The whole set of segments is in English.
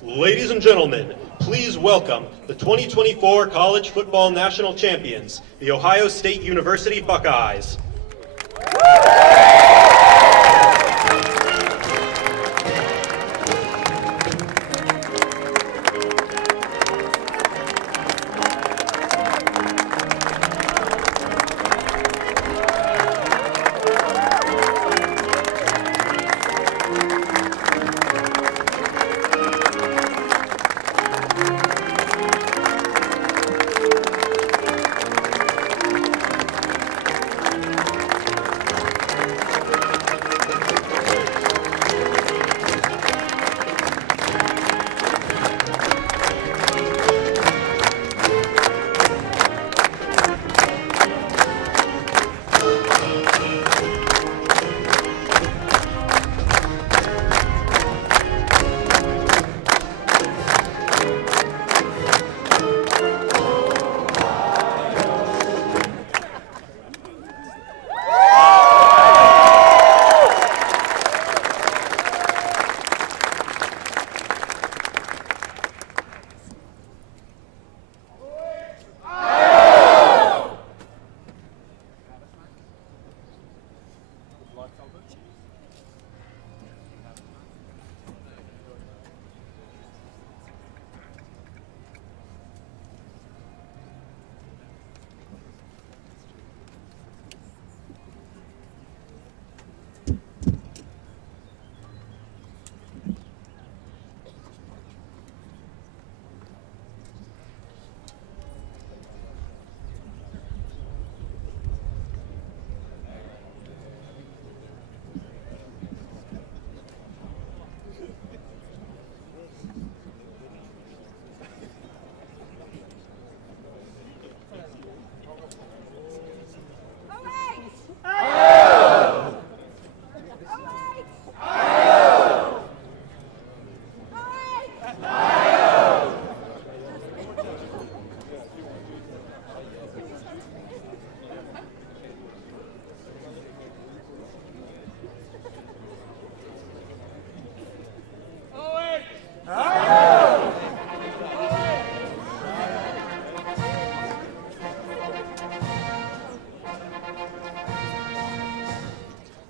Ladies and gentlemen, please welcome the 2024 College Football National Champions, the Ohio State University Buckeyes.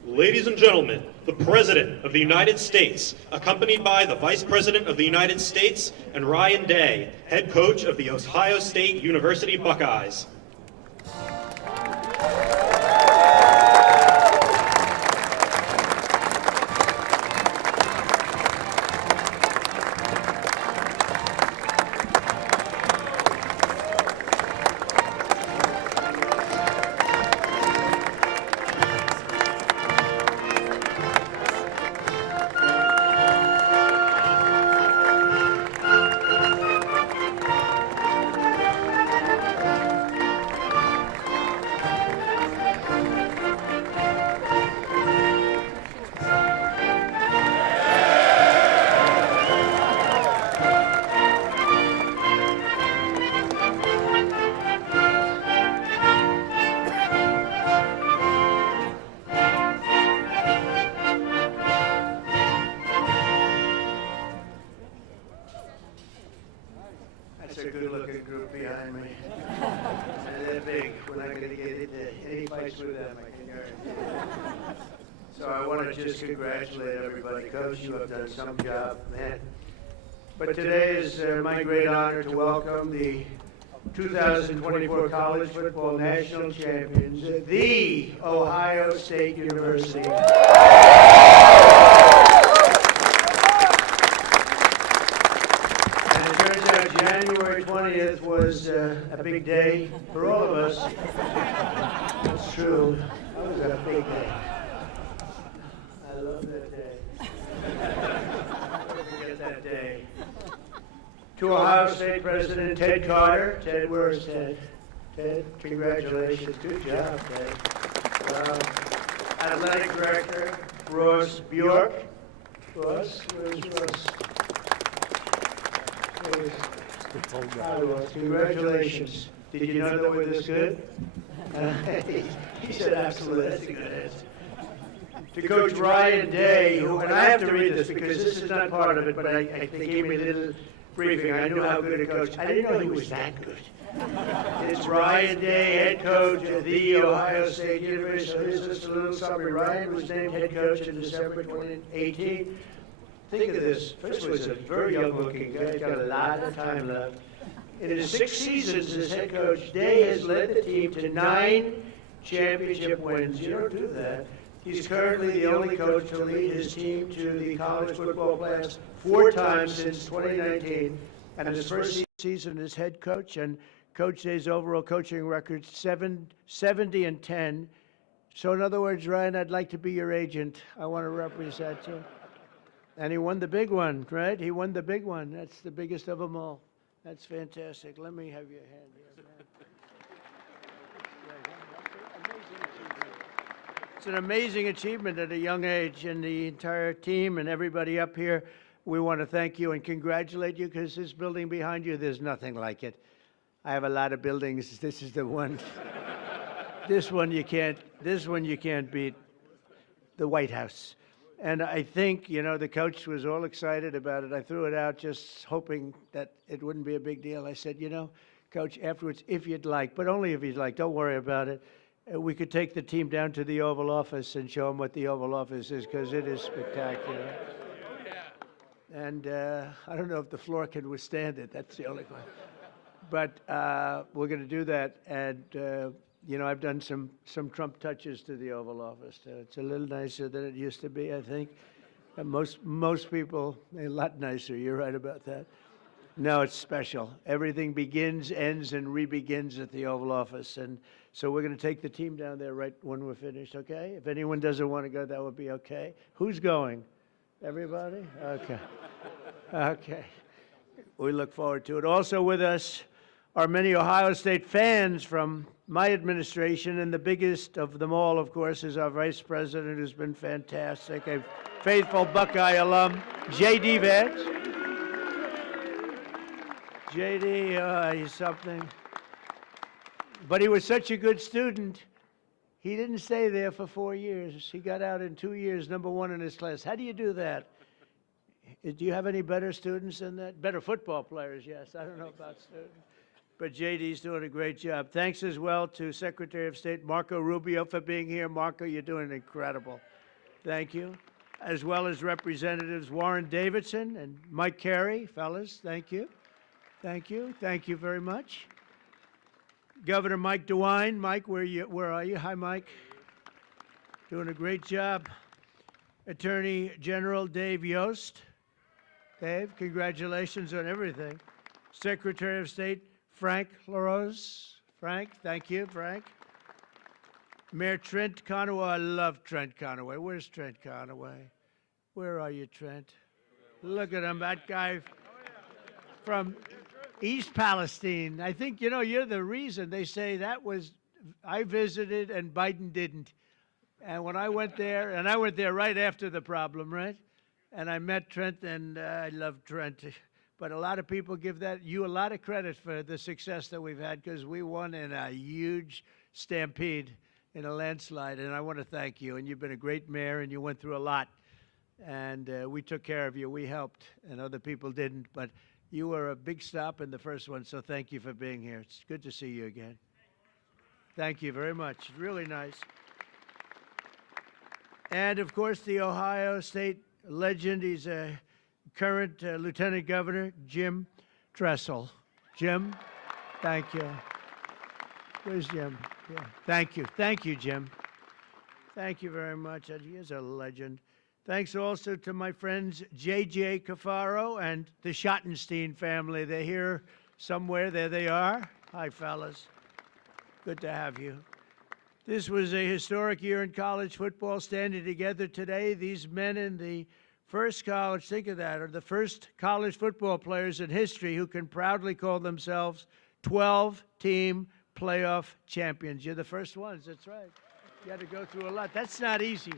Ladies and gentlemen, the President of the United States, accompanied by the Vice President of the United States and Ryan Day, head coach of the Ohio State University Buckeyes. That's a good-looking group behind me. And they're big. We're not going to get into any fights with them, I can guarantee you. So I want to just congratulate everybody. Coach, you have done some job, man. But today is my great honor to welcome the 2024 College Football National Champions, the Ohio State University. January 20th was a big day for all of us. That's true. That was a big day. I love that day. Never forget that day. To Ohio State President Ted Carter. Ted, where's Ted? Ted, congratulations. Good job, Ted. Athletic Director Ross Bjork. Ross, where's Ross? Congratulations. Did you know that we're this good? He said absolutely. That's a good answer. to Coach Ryan Day, who, and I have to read this because this is not part of it, but they gave me a little briefing. I knew how good a coach. I didn't know he was that good. It's Ryan Day, head coach of the Ohio State University. So here's just a little summary. Ryan was named head coach in December 2018. Think of this. First of all, he's a very young-looking guy. He's got a lot of time left. In his 6 seasons as head coach, Day has led the team to 9 championship wins. You don't do that. He's currently the only coach to lead his team to the college football playoffs 4 times since 2019. And his first season as head coach, and Coach Day's overall coaching record 70-10. So in other words, Ryan, I'd like to be your agent. I want to represent you. And he won the big one, right? He won the big one. That's the biggest of them all. That's fantastic. Let me have your hand here, man. It's an amazing achievement at a young age, and the entire team and everybody up here, we want to thank you and congratulate you, because this building behind you, there's nothing like it. I have a lot of buildings. This is the one. This one you can't beat. The White House. And I think, you know, the coach was all excited about it. I threw it out just hoping that it wouldn't be a big deal. I said, you know, Coach, afterwards, if you'd like, but only if you'd like, don't worry about it. We could take the team down to the Oval Office and show them what the Oval Office is, because it is spectacular. And I don't know if the floor can withstand it. That's the only one. But we're going to do that. And, you know, I've done some Trump touches to the Oval Office. It's a little nicer than it used to be, I think. Most people, a lot nicer. You're right about that. No, it's special. Everything begins, ends, and re-begins at the Oval Office. And so we're going to take the team down there right when we're finished, okay? If anyone doesn't want to go, that would be okay. Who's going? Everybody? Okay. Okay. We look forward to it. Also with us are many Ohio State fans from my administration, and the biggest of them all, of course, is our Vice President, who's been fantastic, a faithful Buckeye alum, J.D. Vance. J.D., he's something. But he was such a good student, he didn't stay there for 4 years. He got out in 2 years, #1 in his class. How do you do that? Do you have any better students than that? Better football players, yes. I don't know about students. But JD's doing a great job. Thanks as well to Secretary of State Marco Rubio for being here. Marco, you're doing incredible. Thank you. As well as Representatives Warren Davidson and Mike Carey. Fellas, thank you. Thank you. Thank you very much. Governor Mike DeWine. Mike, where are you? Hi, Mike. Doing a great job. Attorney General Dave Yost. Dave, congratulations on everything. Secretary of State Frank LaRose. Frank, thank you, Frank. Mayor Trent Conaway. I love Trent Conaway. Where's Trent Conaway? Where are you, Trent? Look at him, that guy from East Palestine. I think, you know, you're the reason they say that was, I visited and Biden didn't. And when I went there, and I went there right after the problem, right? And I met Trent, and I love Trent. But a lot of people give you a lot of credit for the success that we've had, because we won in a huge stampede in a landslide. And I want to thank you. And you've been a great mayor, and you went through a lot. And we took care of you. We helped, and other people didn't. But you were a big stop in the first one, so thank you for being here. It's good to see you again. Thank you very much. Really nice. And, of course, the Ohio State legend. He's a current Lieutenant Governor, Jim Tressel. Jim, thank you. Where's Jim? Yeah. Thank you. Thank you, Jim. Thank you very much. He is a legend. Thanks also to my friends J.J. Cafaro and the Schottenstein family. They're here somewhere. There they are. Hi, fellas. Good to have you. This was a historic year in college football, standing together today. These men in the first college, think of that, are the first college football players in history who can proudly call themselves 12-team playoff champions. You're the first ones, that's right. You had to go through a lot. That's not easy.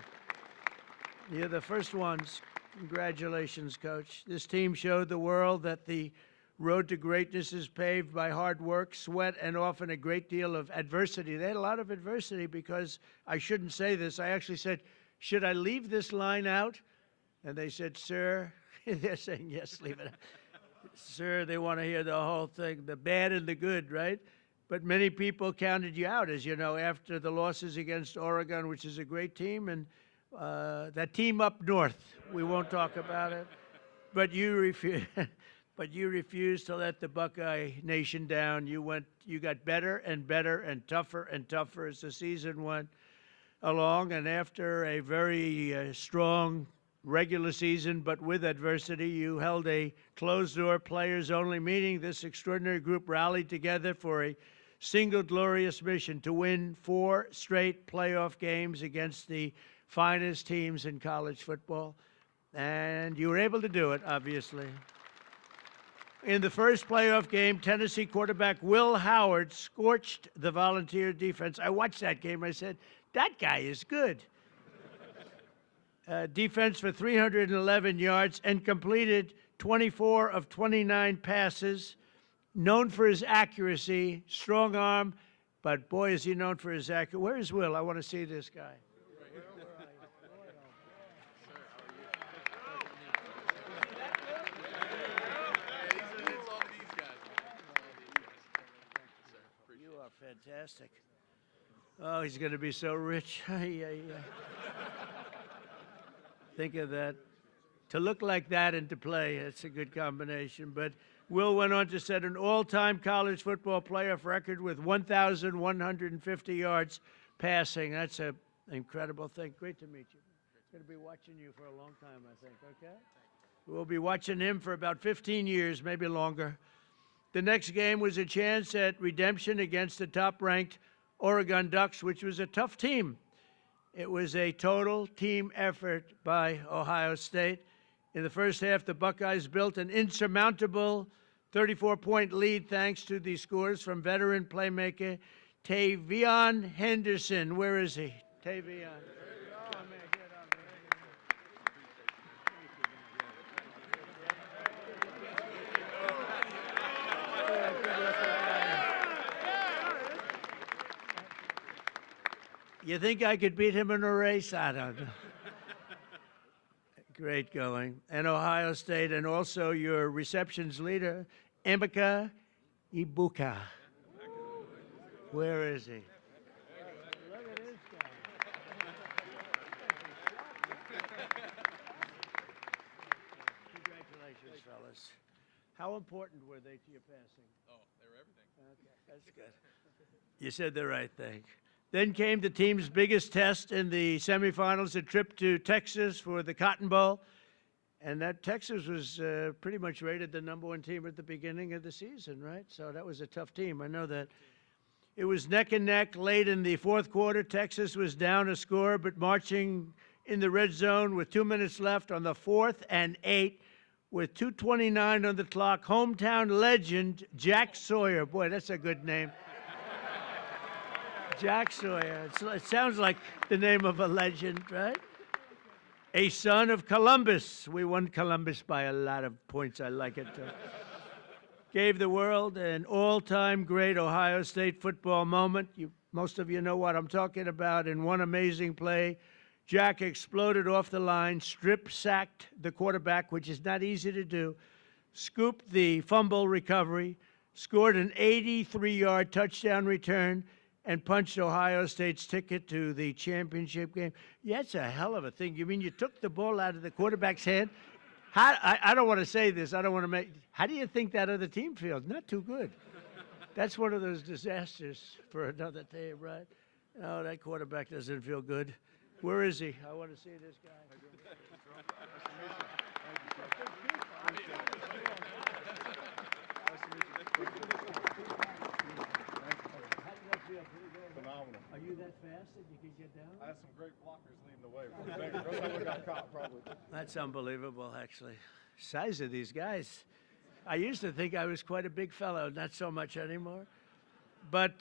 You're the first ones. Congratulations, Coach. This team showed the world that the road to greatness is paved by hard work, sweat, and often a great deal of adversity. They had a lot of adversity, because I shouldn't say this. I actually said, should I leave this line out? And they said, sir, they're saying, yes, leave it out. Sir, they want to hear the whole thing, the bad and the good, right? But many people counted you out, as you know, after the losses against Oregon, which is a great team, and that team up north. We won't talk about it. But you refused to let the Buckeye Nation down. You got better and better and tougher as the season went along. And after a very strong regular season, but with adversity, you held a closed-door, players-only meeting. This extraordinary group rallied together for a single glorious mission to win 4 straight playoff games against the finest teams in college football. And you were able to do it, obviously. In the first playoff game, Tennessee quarterback Will Howard scorched the Volunteer defense. I watched that game. I said, that guy is good. Defense for 311 yards and completed 24 of 29 passes. Known for his accuracy, strong arm, but boy, is he known for his accuracy. Where is Will? I want to see this guy. You are fantastic. Oh, he's going to be so rich. Think of that. To look like that and to play, that's a good combination. But Will went on to set an all-time college football playoff record with 1,150 yards passing. That's an incredible thing. Great to meet you. Going to be watching you for a long time, I think, okay? We'll be watching him for about 15 years, maybe longer. The next game was a chance at redemption against the top-ranked Oregon Ducks, which was a tough team. It was a total team effort by Ohio State. In the first half, the Buckeyes built an insurmountable 34-point lead thanks to the scores from veteran playmaker Tavion Henderson. Where is he? Tavion. Oh, man, get up, man. You think I could beat him in a race? I don't know. Great going. And Ohio State, and also your receptions leader, Emeka Ibuka. Where is he? Look at this guy. Congratulations, fellas. How important were they to your passing? Oh, they were everything. Okay, that's good. You said the right thing. Then came the team's biggest test in the semifinals, a trip to Texas for the Cotton Bowl. And that Texas was pretty much rated the #1 team at the beginning of the season, right? So that was a tough team. I know that. It was neck and neck late in the fourth quarter. Texas was down a score, but marching in the red zone with 2 minutes left on the 4th and 8 with 2:29 on the clock. Hometown legend Jack Sawyer. Boy, that's a good name. Jack Sawyer. It sounds like the name of a legend, right? A son of Columbus. We won Columbus by a lot of points. I like it. Gave the world an all-time great Ohio State football moment. Most of you know what I'm talking about. In one amazing play, Jack exploded off the line, strip-sacked the quarterback, which is not easy to do, scooped the fumble recovery, scored an 83-yard touchdown return, and punched Ohio State's ticket to the championship game. Yeah, that's a hell of a thing. You mean you took the ball out of the quarterback's hand? I don't want to say this. I don't want to make. How do you think that other team feels? Not too good. That's one of those disasters for another team, right? No, that quarterback doesn't feel good. Where is he? I want to see this guy. Phenomenal. Are you that fast that you can get down? I had some great blockers leading the way. First time we got caught, probably. That's unbelievable, actually. Size of these guys. I used to think I was quite a big fellow, not so much anymore. But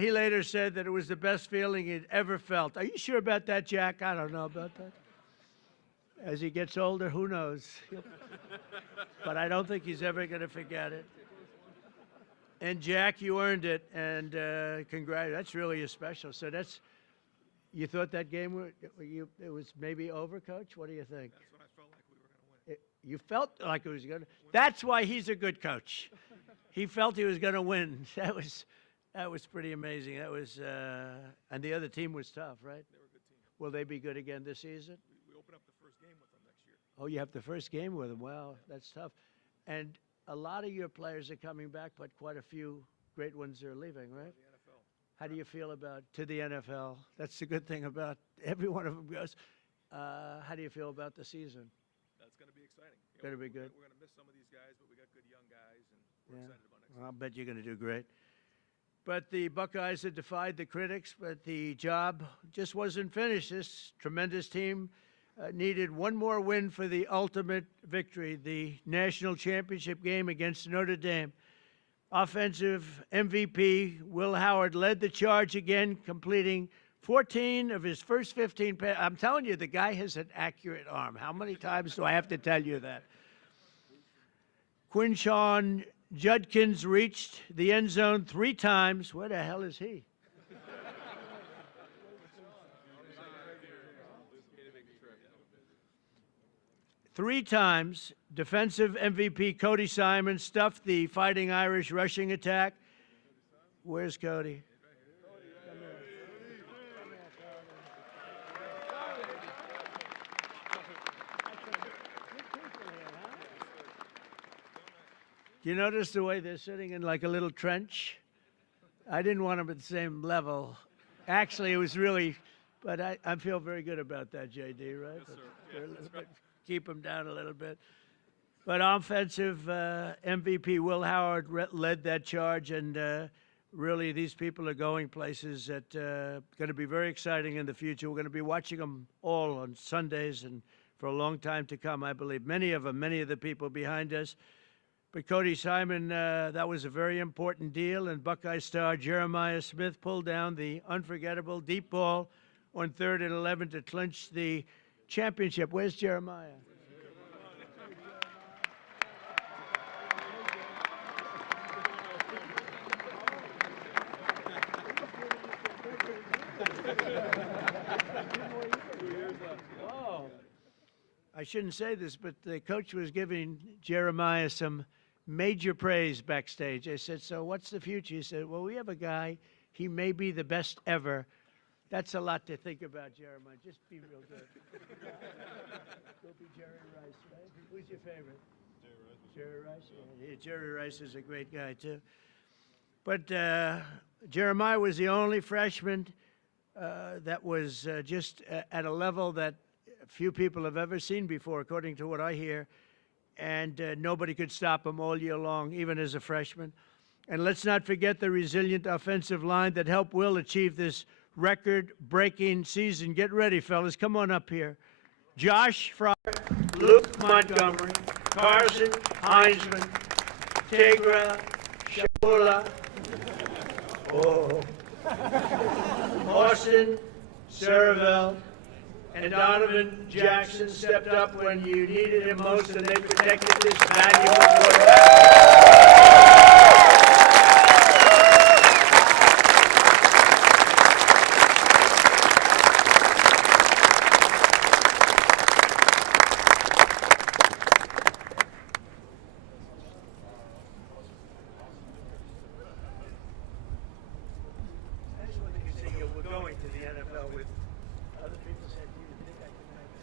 he later said that it was the best feeling he'd ever felt. Are you sure about that, Jack? I don't know about that. As he gets older, who knows? But I don't think he's ever going to forget it. And Jack, you earned it, and congrats. That's really a special. So You thought that game it was maybe over, Coach? What do you think? That's when I felt like we were going to win. You felt like it was going to. That's why he's a good coach. He felt he was going to win. That was pretty amazing. That was and the other team was tough, right? They were a good team. Will they be good again this season? We open up the first game with them next year. Oh, you have the first game with them. Wow, that's tough. And a lot of your players are coming back, but quite a few great ones are leaving, right? The NFL. How do you feel about to the NFL? That's the good thing about every one of them goes. How do you feel about the season? That's going to be exciting. Gonna be good. We're going to miss some of these guys, but we got good young guys, and we're excited about next Well, I'll bet you're going to do great. But the Buckeyes had defied the critics, but the job just wasn't finished. This tremendous team needed one more win for the ultimate victory, the national championship game against Notre Dame. Offensive MVP Will Howard led the charge again, completing 14 of his first 15 passes. I'm telling you, the guy has an accurate arm. How many times do I have to tell you that? Quinshawn Judkins reached the end zone 3 times. Where the hell is he? Three times, defensive MVP Cody Simon stuffed the Fighting Irish rushing attack. Where's Cody? Do you notice the way they're sitting in like a little trench? I didn't want them at the same level. Actually, it was really, but I feel very good about that, JD, right? Yes, sir. Yeah, Keep them down a little bit. But offensive MVP Will Howard led that charge, and really these people are going places that going to be very exciting in the future. We're going to be watching them all on Sundays and for a long time to come, I believe. Many of the people behind us. But Cody Simon, that was a very important deal, and Buckeye star Jeremiah Smith pulled down the unforgettable deep ball on 3rd and 11 to clinch the championship. Where's Jeremiah? Oh, I shouldn't say this, but the coach was giving Jeremiah some major praise backstage. I said, so what's the future? He said, well, we have a guy. He may be the best ever. That's a lot to think about, Jeremiah. Just be real good. Go be Jerry Rice, right? Who's your favorite? Jerry Rice. Yeah, Jerry Rice is a great guy, too. But Jeremiah was the only freshman that was just at a level that few people have ever seen before, according to what I hear. And nobody could stop him all year long, even as a freshman. And let's not forget the resilient offensive line that helped Will achieve this record-breaking season. Get ready, fellas. Come on up here. Josh Fryer, Luke Montgomery, Carson Heinzman, Tegra Shula, Austin Cerevel, and Donovan Jackson stepped up when you needed him most, and they protected this valuable quarterback. That's one thing you say, we're going to the NFL with. Other people said, do you think I can make it?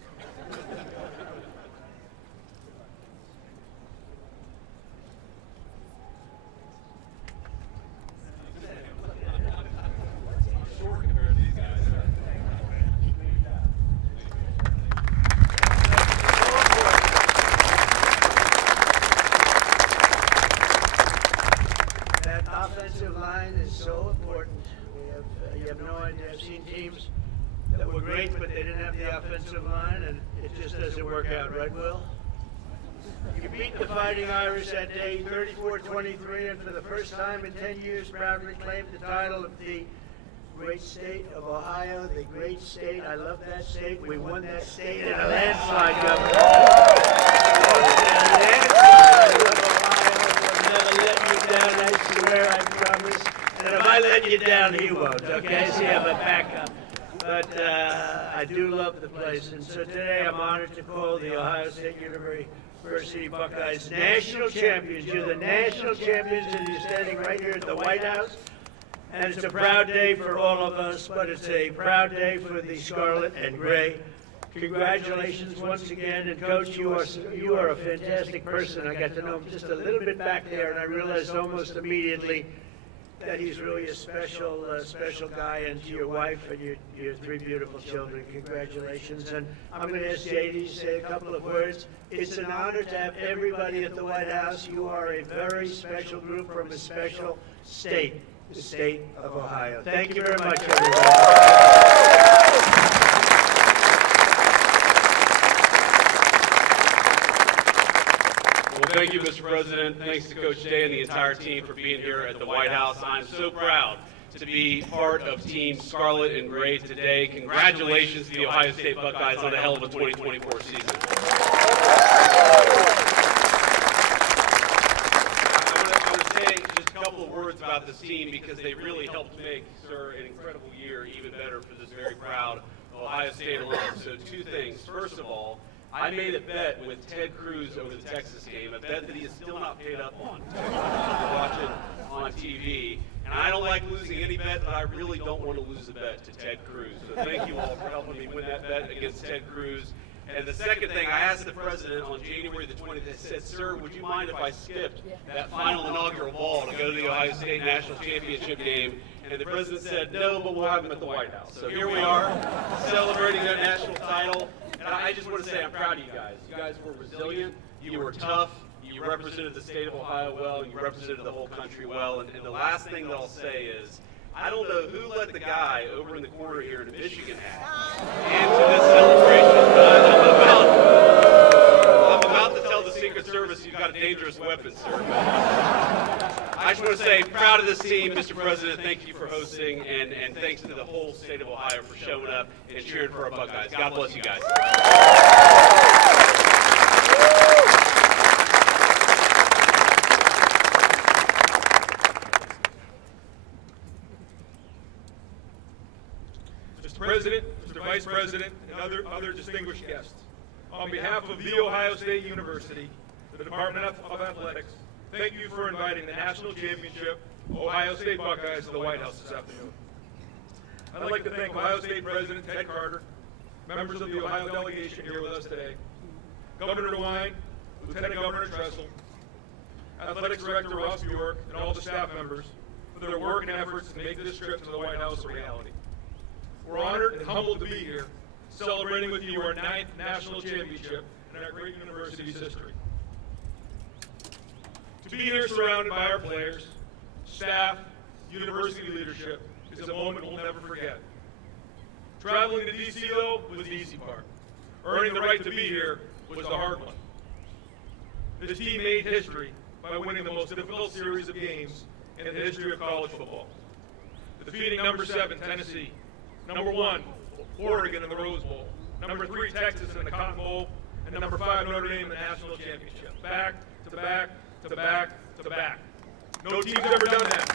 That offensive line is so important. You have no idea. I've seen teams that were great, but they didn't have the offensive line, and it just doesn't work out, right, Will? You beat the Fighting Irish that day, 34-23, and for the first time in 10 years, proudly claimed the title of the great state of Ohio, the great state. I love that state. We won that state in a landslide, Governor. I'll never let you down, I swear, I promise. And if I let you down, he won't, okay? So you have a backup. But but I do love the place. And so today I'm honored to call the Ohio State University Buckeyes national champions. You're the national champions, and you're standing right here at the White House. And it's a proud day for all of us, but it's a proud day for the Scarlet and Gray. Congratulations once again, and Coach, you are a fantastic person. I got to know him just a little bit back there, and I realized almost immediately that he's really a special guy. And to your wife and your three beautiful children, congratulations. And I'm going to ask JD to say a couple of words. It's an honor to have everybody at the White House. You are a very special group from a special state, the state of Ohio. Thank you very much, everybody. Well, thank you, Mr. President. Thanks to Coach Day and the entire team for being here at the White House. I'm so proud to be part of Team Scarlet and Gray today. Congratulations to the Ohio State Buckeyes on a hell of a 2024 season. I want to say just a couple of words about this team because they really helped make, sir, an incredible year even better for this very proud Ohio State alum. So two things. First of all, I made a bet with Ted Cruz over the Texas game, a bet that he is still not paid up on. Watching on TV. And I don't like losing any bet, but I really don't want to lose a bet to Ted Cruz. So thank you all for helping me win that bet against Ted Cruz. And the second thing, I asked the president on January the 20th, I said, sir, would you mind if I skipped that final inaugural ball to go to the Ohio State National Championship game? And the president said, no, but we'll have him at the White House. So here we are, celebrating that national title. And I just want to say I'm proud of you guys. You guys were resilient, you were tough, you represented the state of Ohio well, and you represented the whole country well. And the last thing that I'll say is, I don't know who let the guy over in the corner here in a Michigan hat into this celebration, but I'm about to tell the Secret Service you've got a dangerous weapon, sir. I just want to say, proud of this team, Mr. President. Thank you for hosting, and thanks to the whole state of Ohio for showing up and cheering for our Buckeyes. God bless you guys. Mr. President, Mr. Vice President, and other distinguished guests, on behalf of the Ohio State University, the Department of Athletics, thank you for inviting the National Championship Ohio State Buckeyes to the White House this afternoon. I'd like to thank Ohio State President Ted Carter, members of the Ohio delegation here with us today, Governor DeWine, Lieutenant Governor Tressel, Athletics Director Ross Bjork, and all the staff members for their work and efforts to make this trip to the White House a reality. We're honored and humbled to be here, celebrating with you our 9th national championship in our great university's history. To be here surrounded by our players, staff, university leadership is a moment we'll never forget. Traveling to D.C., though, was the easy part. Earning the right to be here was the hard one. This team made history by winning the most difficult series of games in the history of college football. Defeating number 7, Tennessee, number 1, Oregon in the Rose Bowl, number 3, Texas in the Cotton Bowl, and number 5, Notre Dame in the national championship. Back to back to back to back. No team's ever done that.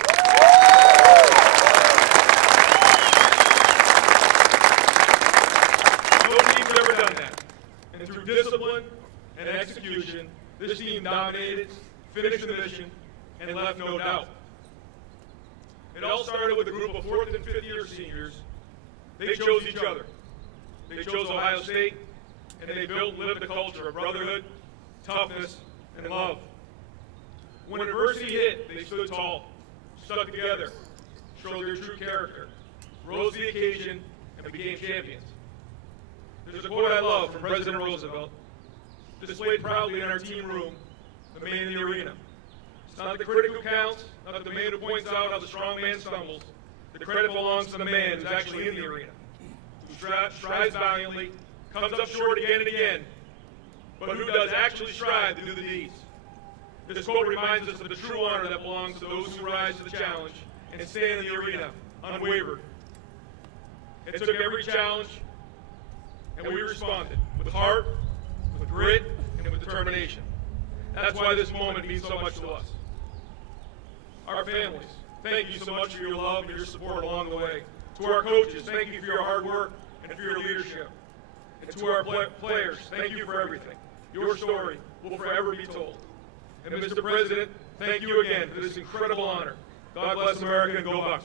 No team's ever done that. And through discipline and execution, this team dominated, finished the mission, and left no doubt. It all started with a group of 4th and 5th year seniors. They chose each other. They chose Ohio State, and they built and lived a culture of brotherhood, toughness, and love. When adversity hit, they stood tall, stuck together, showed their true character, rose to the occasion, and became champions. There's a quote I love from President Roosevelt, displayed proudly in our team room, the man in the arena. It's not the critic who counts, not the man who points out how the strong man stumbles. The credit belongs to the man who's actually in the arena, who strives valiantly, comes up short again and again, but who does actually strive to do the deeds. This quote reminds us of the true honor that belongs to those who rise to the challenge and stand in the arena, unwavered. It took every challenge, and we responded with heart, with grit, and with determination. That's why this moment means so much to us. Our families, thank you so much for your love and your support along the way. To our coaches, thank you for your hard work and for your leadership. And to our players, thank you for everything. Your story will forever be told. And Mr. President, thank you again for this incredible honor. God bless America and go Bucks.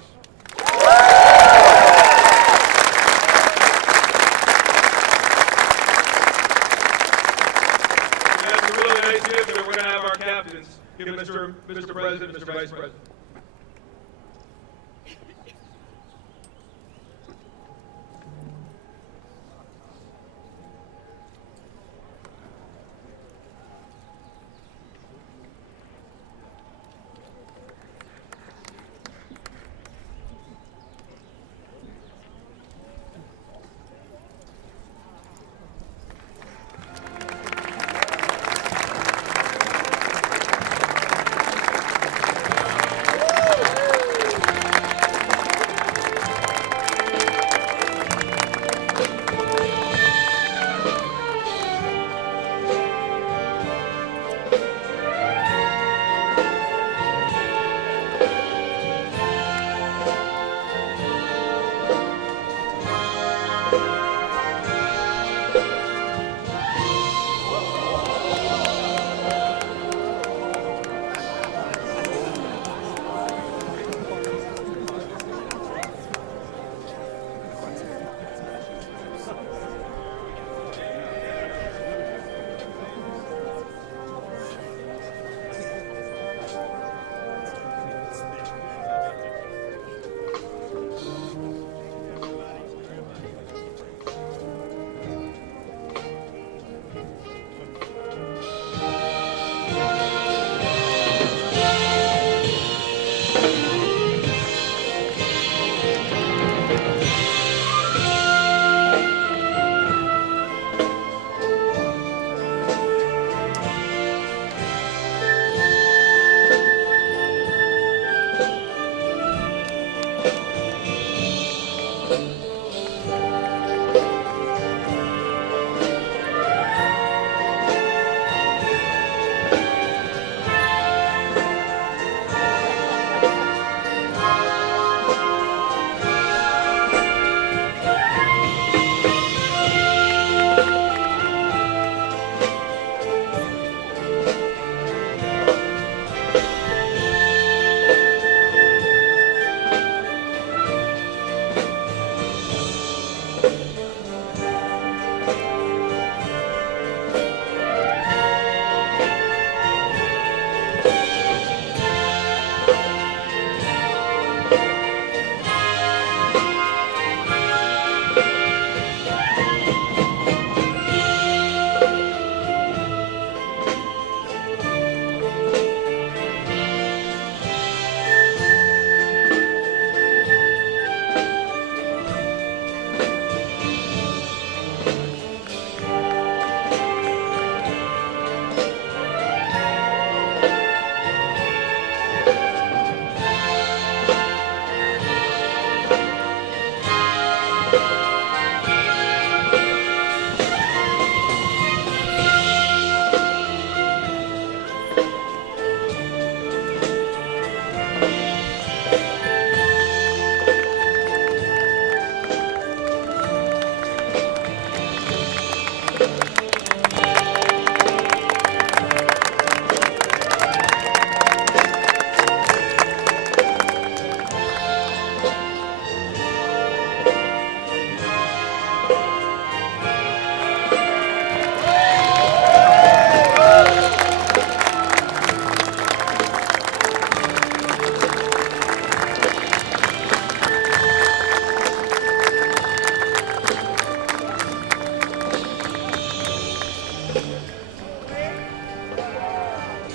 That's a really nice gift that we're going to have our captains give Mr. President, Mr. Vice President.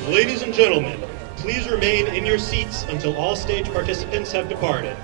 Ladies and gentlemen, please remain in your seats until all stage participants have departed.